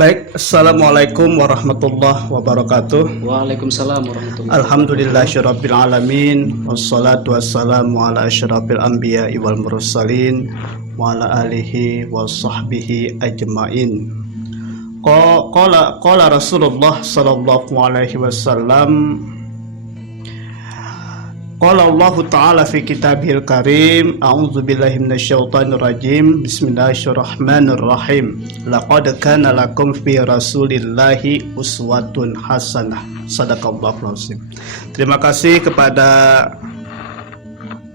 Baik, Assalamualaikum warahmatullahi wabarakatuh. Waalaikumsalam warahmatullahi wabarakatuh. Alhamdulillahirabbil alamin, wassalatu wassalamu ala asyrafil anbiya'i wal mursalin wa ala alihi washabbihi ajmain. Qala Rasulullah sallallahu alaihi wasallam, qala Allah Ta'ala fi kitabihil karim, a'udzu billahi minasyaitonir rajim, bismillahirrahmanirrahim. Laqad kana lakum fi rasulillahi uswatun hasanah. Shadaqallahul azim. Terima kasih kepada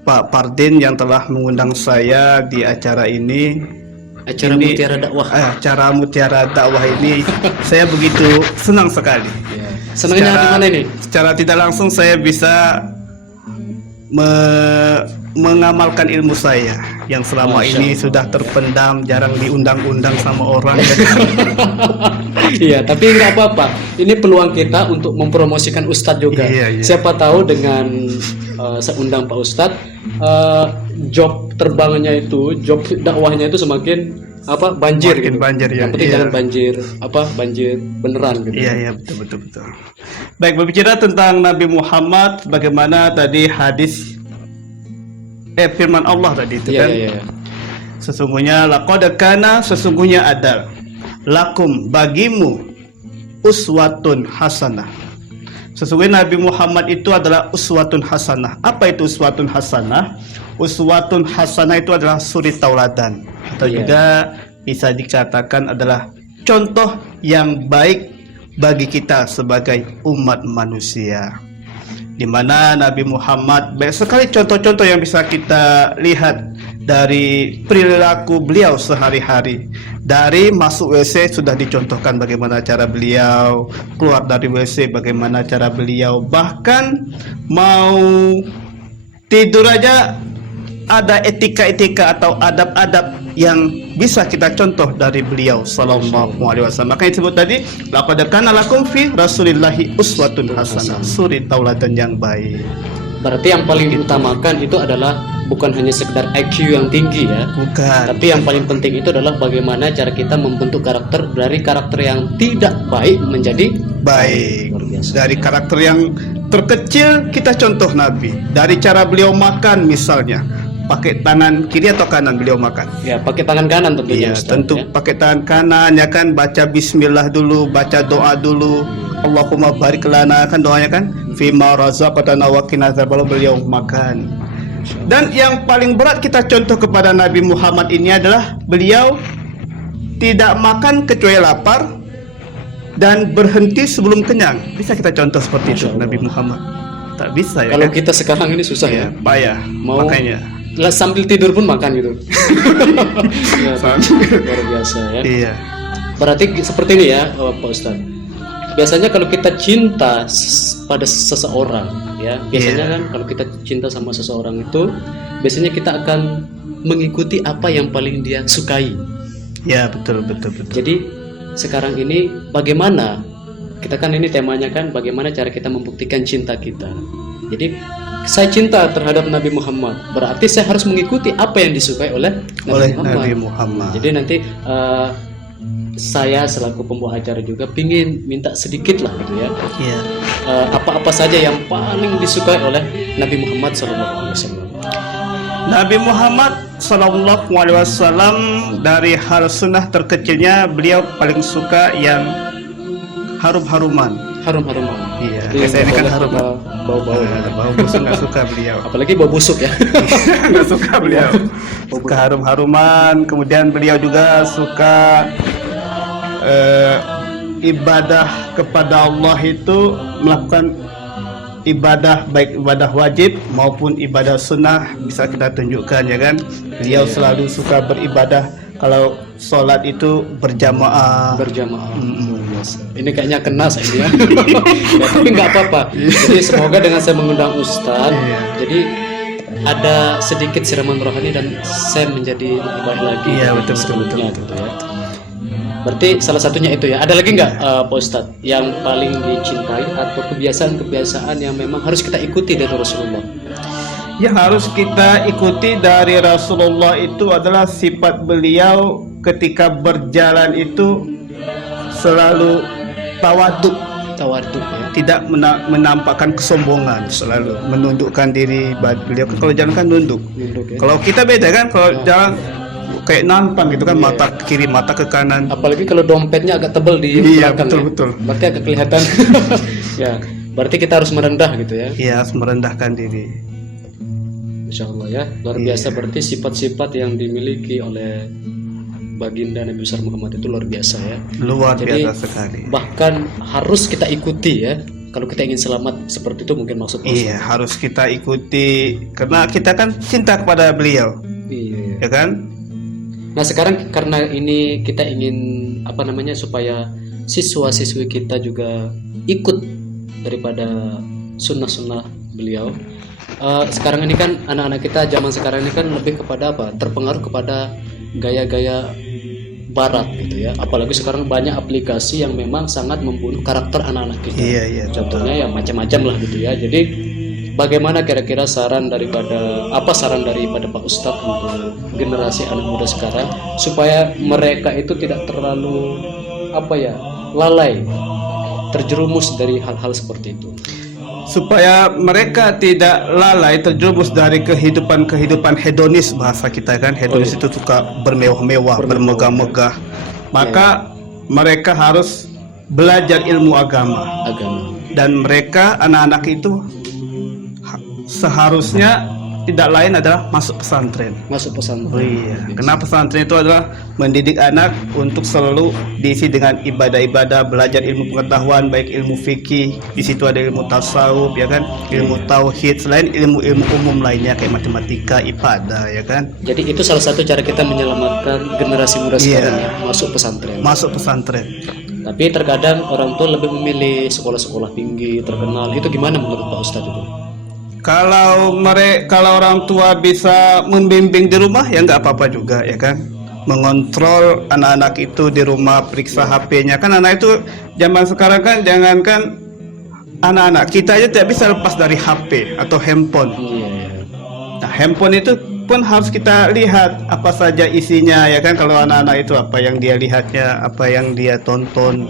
Pak Pardin yang telah mengundang saya di acara ini. Mutiara Dakwah. Acara Mutiara Dakwah ini saya begitu senang sekali. Ya. Senangnya gimana ini? Secara tidak langsung saya bisa mengamalkan ilmu saya yang selama ini sudah terpendam, jarang diundang-undang sama orang. Iya, tapi nggak apa-apa. Ini peluang kita untuk mempromosikan Ustadz juga. Iya. Siapa tahu dengan saya undang Pak Ustadz, job terbangnya itu, job dakwahnya itu semakin banjir Makin gitu. banjir ya. Yang penting Iya. jangan banjir beneran gitu. Iya, betul. Baik, berbicara tentang Nabi Muhammad, bagaimana tadi hadis firman Allah tadi itu kan. Iya. Sesungguhnya sesungguhnya ada lakum bagimu uswatun hasanah. Sesungguhnya Nabi Muhammad itu adalah uswatun hasanah. Apa itu uswatun hasanah? Uswatun hasanah itu adalah suri tauladan, atau juga bisa dikatakan adalah contoh yang baik bagi kita sebagai umat manusia, di mana Nabi Muhammad banyak sekali contoh-contoh yang bisa kita lihat dari perilaku beliau sehari-hari. Dari masuk WC sudah dicontohkan bagaimana cara beliau, keluar dari WC bagaimana cara beliau, bahkan mau tidur aja ada etika-etika atau adab-adab yang bisa kita contoh dari beliau sallallahu alaihi wasallam. Makanya disebut tadi laqad kana lakum fi rasulillahi uswatun hasanah, suri tauladan yang baik. Berarti yang paling diutamakan itu adalah bukan hanya sekedar IQ yang tinggi ya. Bukan. Tapi yang paling penting itu adalah bagaimana cara kita membentuk karakter dari karakter yang tidak baik menjadi baik. Luar biasa. Dari karakter yang terkecil kita contoh Nabi. Dari cara beliau makan misalnya, pakai tangan kiri atau kanan beliau makan? Ya, pakai tangan kanan tentunya. Iya, tentu pakai tangan kanan ya kan, baca bismillah dulu, baca doa dulu. Allahumma barik lana, kan doanya kan? Fima razaqtana wa qina adzabannar, beliau makan. Dan yang paling berat kita contoh kepada Nabi Muhammad ini adalah beliau tidak makan kecuali lapar dan berhenti sebelum kenyang. Bisa kita contoh seperti itu Nabi Muhammad? Tak bisa ya. Kalau kan? kita sekarang ini susah ya. Payah. Mau Makanya sambil tidur pun makan gitu. Ya, luar biasa ya. iya. Berarti seperti ini ya, Pak Ustadz. Biasanya kalau kita cinta pada seseorang ya, biasanya kan kalau kita cinta sama seseorang itu biasanya kita akan mengikuti apa yang paling dia sukai. Ya, betul. Jadi sekarang ini bagaimana, kita kan ini temanya kan bagaimana cara kita membuktikan cinta kita. Jadi saya cinta terhadap Nabi Muhammad, berarti saya harus mengikuti apa yang disukai oleh Nabi Muhammad. Jadi nanti saya selaku pembawa acara juga pingin minta sedikit lah gitu ya. Iya. Apa-apa saja yang paling disukai oleh Nabi Muhammad SAW. Nabi Muhammad sallallahu alaihi wasallam, dari hal sunnah terkecilnya beliau paling suka yang harum-haruman. Harum-haruman. Iya. Jadi Saya ini kan harum. bau-bau. Bau busuk nggak suka beliau. Apalagi bau busuk ya. Nggak suka beliau. Suka harum-haruman. Kemudian beliau juga suka ibadah kepada Allah itu melakukan ibadah, baik ibadah wajib maupun ibadah sunnah, bisa kita tunjukkan ya kan. Beliau selalu suka beribadah, kalau sholat itu berjamaah. Ini kayaknya kena saya ya. Ya, tapi nggak apa-apa. Jadi semoga dengan saya mengundang Ustadz, jadi ada sedikit siraman rohani dan saya menjadi lebih baik lagi. Iya, betul. Gitu ya. Berarti salah satunya itu ya. Ada lagi nggak Pak Ustadz yang paling dicintai atau kebiasaan-kebiasaan yang memang harus kita ikuti dari Rasulullah? Yang harus kita ikuti dari Rasulullah itu adalah sifat beliau ketika berjalan itu selalu tawaduk, Tawaduk ya. tidak menampakkan kesombongan, selalu menundukkan diri. Beliau kan kalau jalan kan nunduk. Nunduk ya. Kalau kita beda kan, kalau jalan kayak nantang gitu kan, mata ke kiri, mata ke kanan. Apalagi kalau dompetnya agak tebal di Iya, belakang betul, ya. betul. Berarti agak kelihatan. Ya, berarti kita harus merendah gitu ya. Iya, harus merendahkan diri. Insya Allah ya, luar Iya. biasa. Berarti sifat-sifat yang dimiliki oleh baginda Nabi besar Muhammad itu luar biasa ya. Luar Jadi, biasa sekali. Bahkan harus kita ikuti ya. Kalau kita ingin selamat seperti itu mungkin maksud Pak Ustaz. Iya, harus kita ikuti karena kita kan cinta kepada beliau, Iya. ya kan? Nah sekarang karena ini kita ingin apa namanya supaya siswa-siswi kita juga ikut daripada sunnah-sunnah beliau. Sekarang ini kan anak-anak kita zaman sekarang ini kan lebih kepada apa? Terpengaruh kepada gaya-gaya barat gitu ya. Apalagi sekarang banyak aplikasi yang memang sangat membunuh karakter anak-anak kita. Iya, iya. Contohnya ya macam-macam lah gitu ya. Jadi bagaimana kira-kira saran daripada Pak Ustadz untuk generasi anak muda sekarang supaya mereka itu tidak terlalu lalai terjerumus dari hal-hal seperti itu. Supaya mereka tidak lalai terjerumus dari kehidupan hedonis, bahasa kita kan, hedonis itu suka bermewah-mewah, bermegah-megah. Maka mereka harus belajar ilmu agama, dan mereka anak-anak itu seharusnya tidak lain adalah masuk pesantren. Masuk pesantren. Oh iya, karena pesantren itu adalah mendidik anak untuk selalu diisi dengan ibadah-ibadah, belajar ilmu pengetahuan, baik ilmu fikih, di situ ada ilmu tasawuf, ya kan, ilmu tauhid, selain ilmu-ilmu umum lainnya kayak matematika, IPA, ya kan. Jadi itu salah satu cara kita menyelamatkan generasi muda sekarang ya, masuk pesantren. Masuk pesantren. Tapi terkadang orang tua lebih memilih sekolah-sekolah tinggi terkenal. Itu gimana menurut Pak Ustadz itu? Kalau orang tua bisa membimbing di rumah ya nggak apa-apa juga, ya kan. Mengontrol anak-anak itu di rumah, periksa HP-nya kan. Anak itu zaman sekarang kan, jangankan anak-anak, kita aja tidak bisa lepas dari HP atau handphone. Iya. Nah, handphone itu pun harus kita lihat apa saja isinya, ya kan. Kalau anak-anak itu apa yang dia lihatnya, apa yang dia tonton.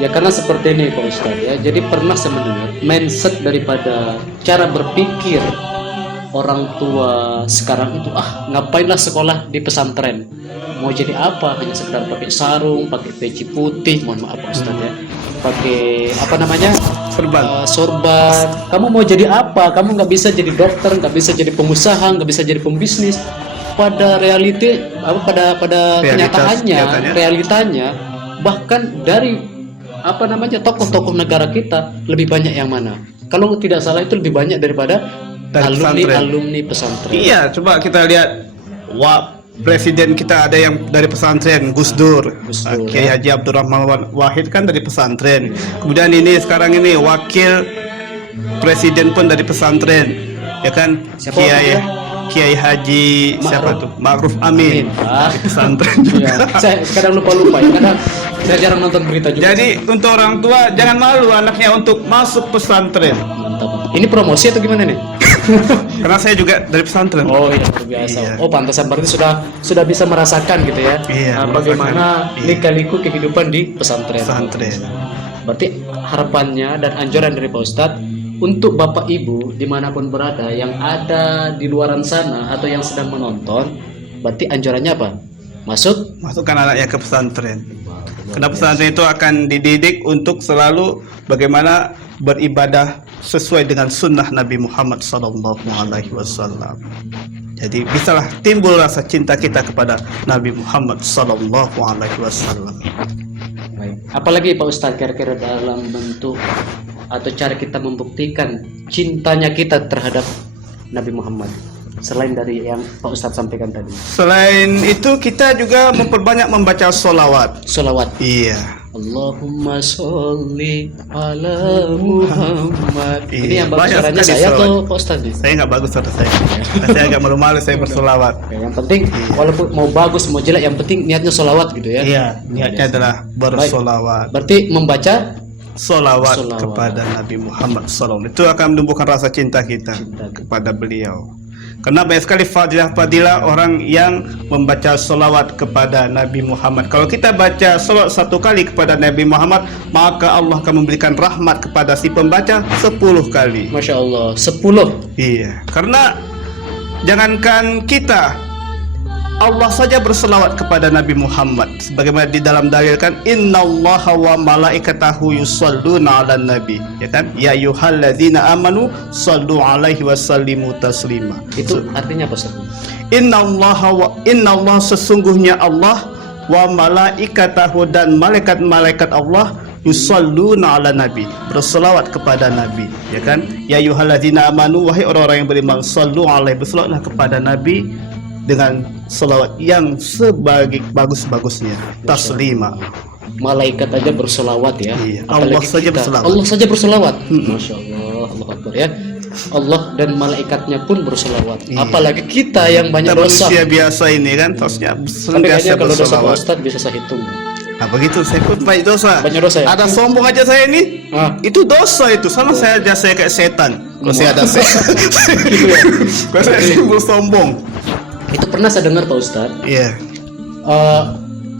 Ya karena seperti ini Pak Ustadz ya. Jadi pernah saya mendengar mindset daripada cara berpikir orang tua sekarang itu, ngapainlah sekolah di pesantren, mau jadi apa, hanya sekedar pakai sarung, pakai peci putih, mohon maaf Pak Ustadz ya, pakai sorban. Kamu mau jadi apa? Kamu nggak bisa jadi dokter, nggak bisa jadi pengusaha, nggak bisa jadi pembisnis. Pada realitanya bahkan dari tokoh-tokoh negara kita lebih banyak yang mana? Kalau tidak salah itu lebih banyak daripada alumni pesantren. Iya, coba kita lihat. Presiden kita ada yang dari pesantren, Gus Dur, Kiai Haji Abdurrahman Wahid kan dari pesantren. Kemudian ini sekarang ini wakil presiden pun dari pesantren, ya kan? Kiai Haji Ma'ruf Amin dari pesantren juga. Saya kadang lupa ya, kadang saya jarang nonton berita juga. Jadi untuk orang tua jangan malu anaknya untuk masuk pesantren. Mantap. Ini promosi atau gimana nih? Karena saya juga dari pesantren. Oh iya, biasa. Iya. Oh pantasan, berarti sudah bisa merasakan gitu ya. Iya, bagaimana merasakan. lika-liku kehidupan di pesantren. Berarti harapannya dan anjuran dari Pak Ustadz untuk Bapak Ibu dimanapun berada yang ada di luaran sana atau yang sedang menonton, berarti anjurannya apa? Masukkan anaknya ke pesantren. Karena pesantren itu akan dididik untuk selalu bagaimana beribadah sesuai dengan sunnah Nabi Muhammad SAW. Jadi bisalah timbul rasa cinta kita kepada Nabi Muhammad SAW. Apalagi Pak Ustadz kira-kira dalam bentuk atau cara kita membuktikan cintanya kita terhadap Nabi Muhammad selain dari yang Pak Ustadz sampaikan tadi? Selain itu kita juga memperbanyak membaca sholawat. Iya. Allahumma sholli ala Muhammad. Iya, Ini yang bagus banyak suaranya sekali saya sholawat. atau Pak Ustadz nih? Saya nggak bagus suara saya. Saya agak malu-malu saya bersolawat. Yang penting walaupun mau bagus mau jelek, yang penting niatnya sholawat gitu ya. Iya, niatnya adalah bersolawat. Berarti membaca solawat kepada Nabi Muhammad SAW. Itu akan menumbuhkan rasa cinta kita kepada beliau. Karena banyak sekali fadilah-fadilah orang yang membaca salawat kepada Nabi Muhammad. Kalau kita baca salawat 1 kali kepada Nabi Muhammad, maka Allah akan memberikan rahmat kepada si pembaca 10 kali. Masya Allah, 10. Iya, karena jangankan kita, Allah saja berselawat kepada Nabi Muhammad. Sebagaimana di dalam dalil kan, innallaha wa malaikatahu yusholluna 'alan nabi, ya kan? Ya ayyuhalladzina amanu shallu 'alaihi wa sallimu taslima. Itu artinya apa, Ustaz? Innallah sesungguhnya Allah wa malaikatahu dan malaikat-malaikat Allah yusholluna 'alan nabi, berselawat kepada nabi, ya kan? Ya ayyuhalladzina amanu, wahai orang-orang yang beriman, shallu 'alaihi, berselawatlah kepada nabi dengan selawat yang sebagus-bagusnya, taslima. Malaikat aja berselawat ya. Iya, Apalagi Allah saja kita. berselawat. Allah saja berselawat. Masya Allah, Allah Akbar ya. Allah dan malaikatnya pun berselawat. Iya. Apalagi kita yang banyak Kita dosa. manusia biasa ini kan harusnya Tapi senantiasa kayaknya kalau dosa Pak berselawat. Ustadz bisa saya hitung. Nah begitu, saya pun banyak dosa. Banyak dosa ya? Ada sombong aja saya ini. Ah. Itu dosa itu. Sama saya aja, saya kayak setan. Kalau saya ada setan. Gitu ya. Kalau saya simbol sombong. Itu pernah saya dengar Pak Ustadz. Iya.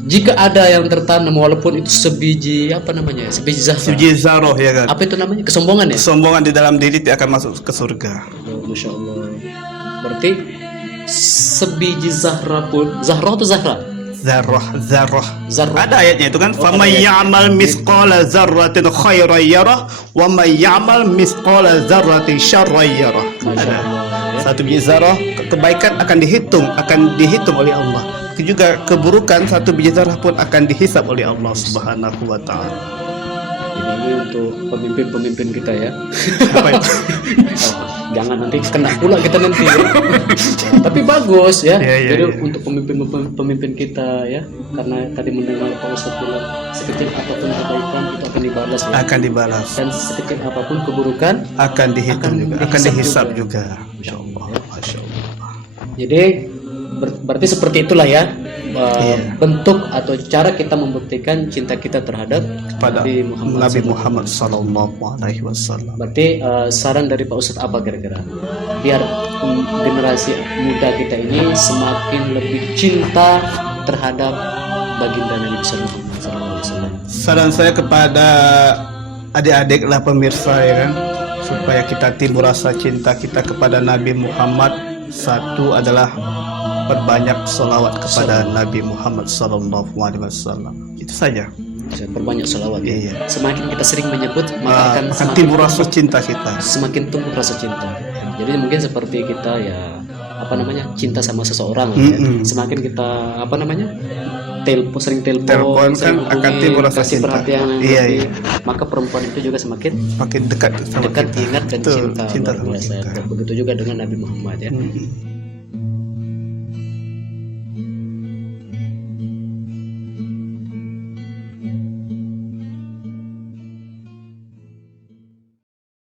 Jika ada yang tertanam walaupun itu sebiji apa namanya? Sebiji zahra. Suci zaroh ya kan. Apa itu namanya? Kesombongan ya? Kesombongan di dalam diri dia akan masuk ke surga. Oh, Masya Allah. Berarti sebiji zahra pun, zahra atau zahra? Zaroh. Zarrah. Ada ayatnya itu kan. Oh, Faman ada ayat. ya'mal misqala dzarratin khairan yarah wa may ya'mal misqala dzarratin syarran yarah. Masya Ada. Allah. Ya. Satu biji zarah kebaikan akan dihitung oleh Allah. Juga keburukan satu biji zarah pun akan dihisab oleh Allah Subhanahu wa taala. Jadi ini untuk pemimpin-pemimpin kita ya. Apa itu? Oh, jangan nanti kena pula kita nanti ya. Tapi bagus ya. Iya, iya, Jadi iya. untuk pemimpin kita ya, karena tadi mendengar Pak Ustadz bilang sekecil apapun kebaikan itu akan dibalas ya. Akan dibalas, Dan sekecil apapun keburukan akan dihitung juga, akan dihisab juga. Masya Allah. Masya Allah. Jadi berarti seperti itulah ya Iya. bentuk atau cara kita membuktikan cinta kita terhadap Pada Nabi SAW. Muhammad sallallahu alaihi wasallam. Berarti saran dari Pak Ustadz apa kira-kira biar generasi muda kita ini semakin lebih cinta terhadap baginda Nabi Muhammad SAW? Saran saya kepada adik-adik lah pemirsa ya kan, supaya kita timbul rasa cinta kita kepada Nabi Muhammad. Satu adalah perbanyak selawat kepada Nabi Muhammad sallallahu alaihi wasallam. Itu saja. Saya perbanyak selawat ya. Iya. Semakin kita sering menyebut maka akan Akan timbul rasa cinta kita. semakin tumbuh rasa cinta. Jadi mungkin seperti kita ya apa namanya cinta sama seseorang ya. Semakin kita apa namanya sering telepon Kan akan timbul rasa kasih cinta. perhatian yang Iya, lebih, iya. maka perempuan itu juga semakin Makin dekat sama dekat kita. ingat dan Betul, cinta cinta luar sama biasa. kita. Begitu juga dengan Nabi Muhammad ya. Mm-mm.